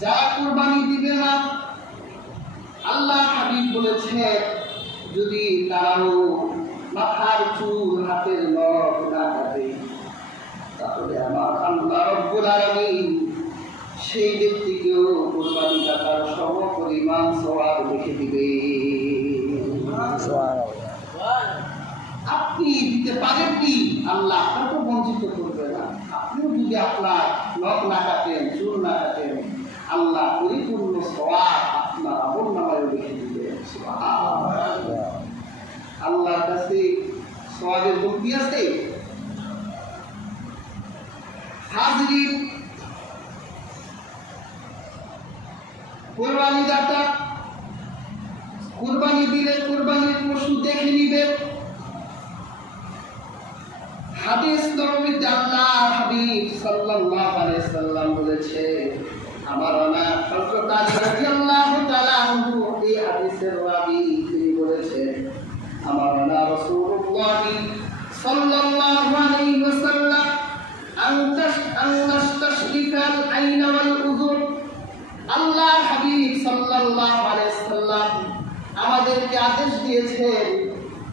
যারা কুরবানি দিবে না, আল্লাহ হাবিব বলেছে যদি তারাও মাথার চুল হাতের নখ না কাটে, তাহলে আমার আল্লাহ রব্বুল আলামিন সেই ব্যক্তিকেও কুরবানি কাটার সম পরিমাণ সওয়াব লিখে দিবে। আপনি দিতে পারেন কি? আল্লাহ আপনাকে বঞ্চিত করবে না। আপনিও যদি আপনার নখ না কাটেন, চুল না কাটেন, আল্লাহ পরিপূর্ণ সওয়াব আপনার আমলনামায় লিখে দিবেন। সুবহানাল্লাহ। আল্লাহর কাছে সওয়াবের কমতি আছে? হাজরিন, কুরবানি দাতা কুরবানি দিলে কুরবানির পশু দেখে নিবে। হাদিস নববীতে আল্লাহ হাবিব সাল্লাল্লাহু আলাইহি সাল্লাম বলেছে, আমার না হযরত আলী রাদিয়াল্লাহু তাআলা আনহু এই হাদিসের রাবী, তিনি বলেছেন, আমার না রাসূলুল্লাহ সাল্লাল্লাহু আলাইহি ওয়াসাল্লাম আনতাশরিকাল আইনা ওয়াল উযুর। আল্লাহ হাবিব সাল্লাল্লাহু আলাইহি সাল্লাম আমাদেরকে আদেশ দিয়েছেন,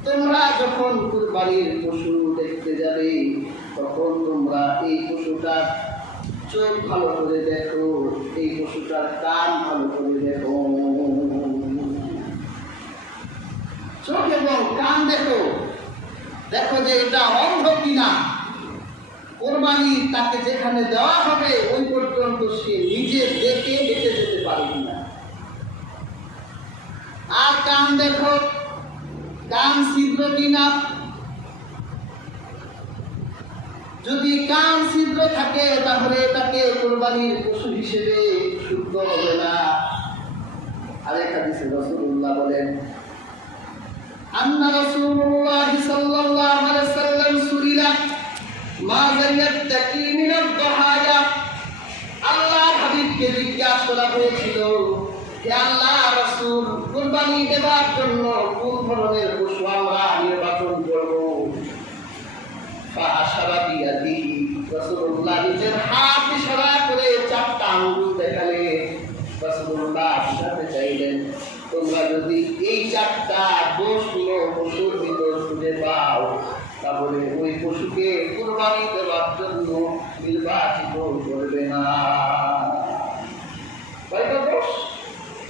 তোমরা যখন কুরবানির পশু দেখতে যাবে তখন তোমরা এই পশুটার চোখ ভালো করে দেখো, এই পশুটার কান ভালো করে দেখো। চোখ এবং কান দেখো, দেখো যে এটা অন্ধ কিনা। কোরবানি তাকে যেখানে দেওয়া হবে ওই পর্যন্ত সে নিজে দেখে বেঁচে যেতে পারে কিনা। আর কান দেখো, কান ছিদ্র কিনা। যদি কান ছিদ্র থাকে তাহলে এটাকে কুরবানির পশু হিসেবে শুদ্ধ হবে না। আরেক হাদিসে রাসূলুল্লাহ বলেন, আন্না রাসূলুল্লাহ সাল্লাল্লাহু আলাইহি সাল্লাম সুরিলা মা যায়াত্তাকি মিনাদ দাহায়া। আল্লাহর হাবিবকে জিজ্ঞাসা করা হয়েছিল, হে আল্লাহর রাসূল, কুরবানি দেবার জন্য কোন ধরনের পশু আমরা নির্বাচন করব? ফাআশারা বিয়াদিহি, রাসূলুল্লাহ নিজের হাত ইশারা করে চারটা আঙ্গুল দেখালে রাসূলুল্লাহ সাথে চাইলেন, তোমরা যদি এই চারটা দোষগুলো পশুর ভিতর খুঁজে পাও তাহলে ওই পশুকে কুরবানি দেওয়ার জন্য নির্বাচিত করবে না। কয়টা দোষ?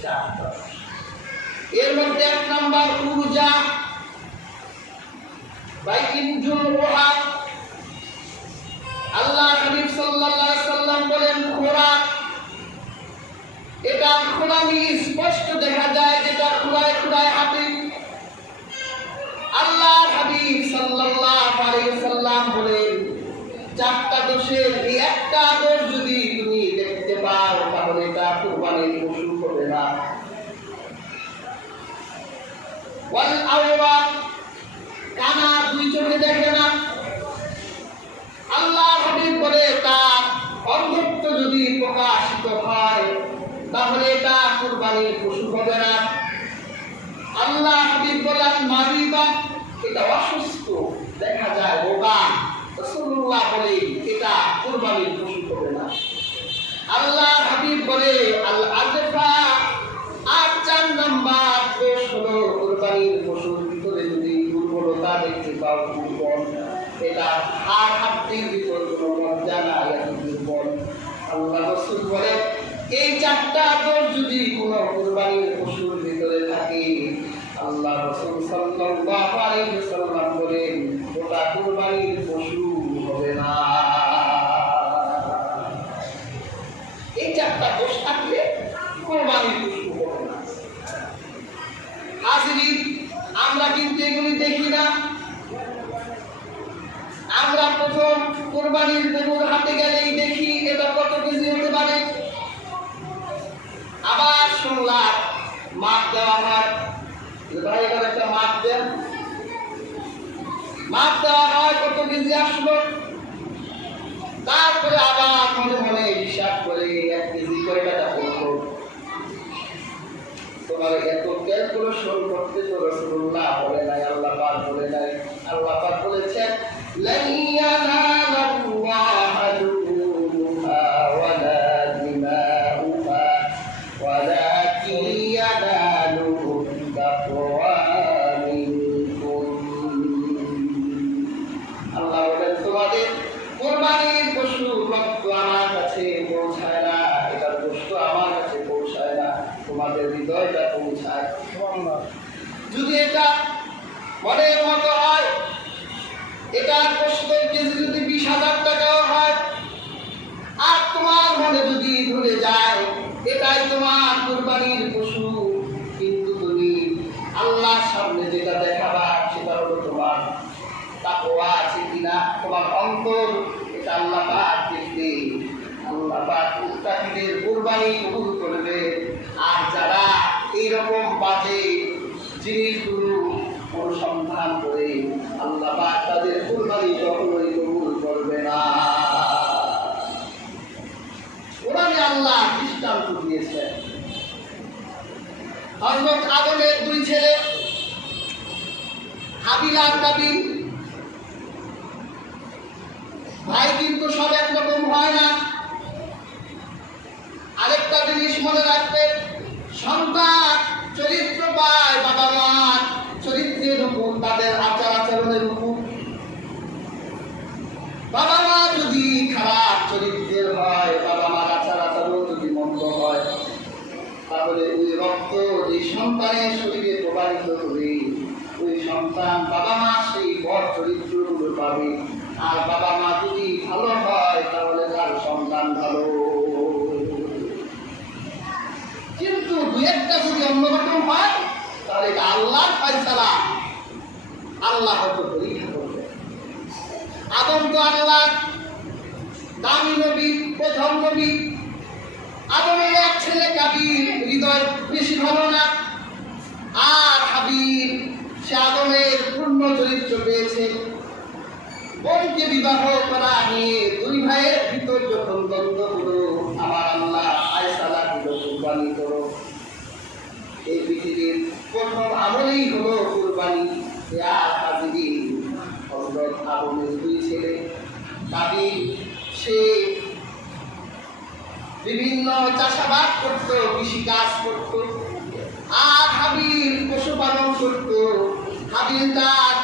চারটা। এর মধ্যে এক নাম্বার উরজা, বাইকিনজুল ওয়াহাব। আল্লাহ হাবিব সাল্লাল্লাহু আলাইহি সাল্লাম বলেন, খোরাক, এটা খোরামি স্পষ্ট দেখা যায়, যেটা খুঁড়ায় খুঁড়ায় হাঁটে। আল্লাহ হাবিব সাল্লাল্লাহু আলাইহি সাল্লাম বলেন, চারটা দোষের এই একটা দোষ যদি তুমি দেখতে পাও তাহলে এটা কুরবানির পশু হবে না। ওয়াল আওরা, কানা দুই চোখে দেখে না। আল্লাহ হাবিব বলে তার অন্ধত্ব যদি প্রকাশিত হয় তাহলে এটা কুরবানির পশু হবে না। আল্লাহ হাবিব বলেন, মারিবা, এটা অসুস্থ, দেখা যায় বোকা। রাসূলুল্লাহ বলে এটা কুরবানির পশু হবে না। আল্লাহ হাবিব বলে আল আজফা। আর চার নাম্বার দোষ হলো কুরবানির পশুর ভিতরে যদি দুর্বলতা দেখতে পাও, দুর্বল, এটা হাড় হাড্ডির ভিতর কোনো মজ্জা নাই, এত দুর্বল। আল্লাহ রাসূল বলে এই চারটা দোষ যদি কোনো কুরবানির পশুর ভিতরে থাকে, আল্লাহ রাসূল সাল্লাল্লাহু আলাইহি ওয়াসাল্লাম বলেন ওটা কুরবানির পশু হবে না। এই চারটা দোষ থাকলে কুরবানির পশু হবে না। হাজরিন, আমরা কিন্তু এগুলি দেখি না। আমরা প্রথম কুরবানির গরুর হাতে গেলেই দেখি এটা কত কেজি হতে পারে। আবার শুনলাম মাপ দেওয়া হয়, ভাই এবার একটা মাপ দেন। মাপ দেওয়া হয় কত কেজি আসলো, তারপরে আবার মনে মনে হিসাব করে 1 কেজি করে টাকা পড়লো। তোমার এত ক্যালকুলেশন করতে তো রাসূলুল্লাহ বলে নাই, আল্লাহ পাক বলে নাই। আল্লাহ পাক বলেছেন, লা ইয়ানালাল্লাহু লুহুমুহা ওয়ালা দিমাউহা পৌঁছায় না, এটার কষ্ট আমার কাছে পৌঁছায় না, তোমাদের হৃদয়টা পৌঁছায়। যদি এটা মনের মতো হয়, এটার কষ্টের কেজি যদি 20,000 টাকাও হয়, আর তোমার মনে যদি ধরে যায় এটাই তোমার কুরবানির পশু, কিন্তু তুমি আল্লাহর সামনে যেটা দেখাবা সেটা হলো তোমার তাকওয়া আছে কিনা, তোমার অন্তর, এটা আল্লাহ পাক দেখবে। আল্লাহ পাক মুত্তাকিদের কুরবানি কবুল করবে। আর যারা এইরকম বাজে জিনিসগুলো অনুসন্ধান করে, আল্লাহ পাক তাদের কুরবানি কখনোই কবুল করবে না। কোরআনে আল্লাহ দৃষ্টান্ত দিয়েছেন। হযরত আদমের 2 ছেলে হাবিল আর কাবিল, ভাই কিন্তু সব একরকম হয় না। আরেকটা জিনিস মনে রাখবেন, সন্তান চরিত্র পায় বাবা মার চরিত্রের উপর, তাদের আচার আচরণের উপর। বাবা মা যদি খারাপ চরিত্রের হয়, বাবা মার আচার আচরণ যদি মন্দ হয়, তাহলে ওই রক্ত যে সন্তানের শরীরে প্রবাহিত হবে, ওই সন্তান বাবা মা সেই বড় চরিত্রগুলো পাবে। আর বাবা মা যদি ভালো হয় তাহলে তার সন্তান ভালো। কিন্তু 2-1টা যদি অন্যরকম হয় তাহলে এটা আল্লাহর ফয়সালা, আল্লাহ হয়তো পরীক্ষা করবে। আদম তো আল্লাহ দামি নবী, প্রথম নবী। আদমের 1 ছেলে কাবিল হৃদয় বেশি ভালো না, আর হাবিল সে আদমের পূর্ণ চরিত্র পেয়েছে। বোনকে বিবাহ করা নিয়ে 2 ভাইয়ের ভিতর যখন দ্বন্দ্ব হলো, আমার আল্লাহ ফয়সালা দিল কুরবানি করো। এই পৃথিবীর প্রথম আমলেই হলো কুরবানি। আর হাবিল হযরত আদমের 2 ছেলে, কাবিল সে বিভিন্ন চাষাবাদ করত, কৃষিকাজ করত, আর হাবিল পশুপালন করত। হাবিল তার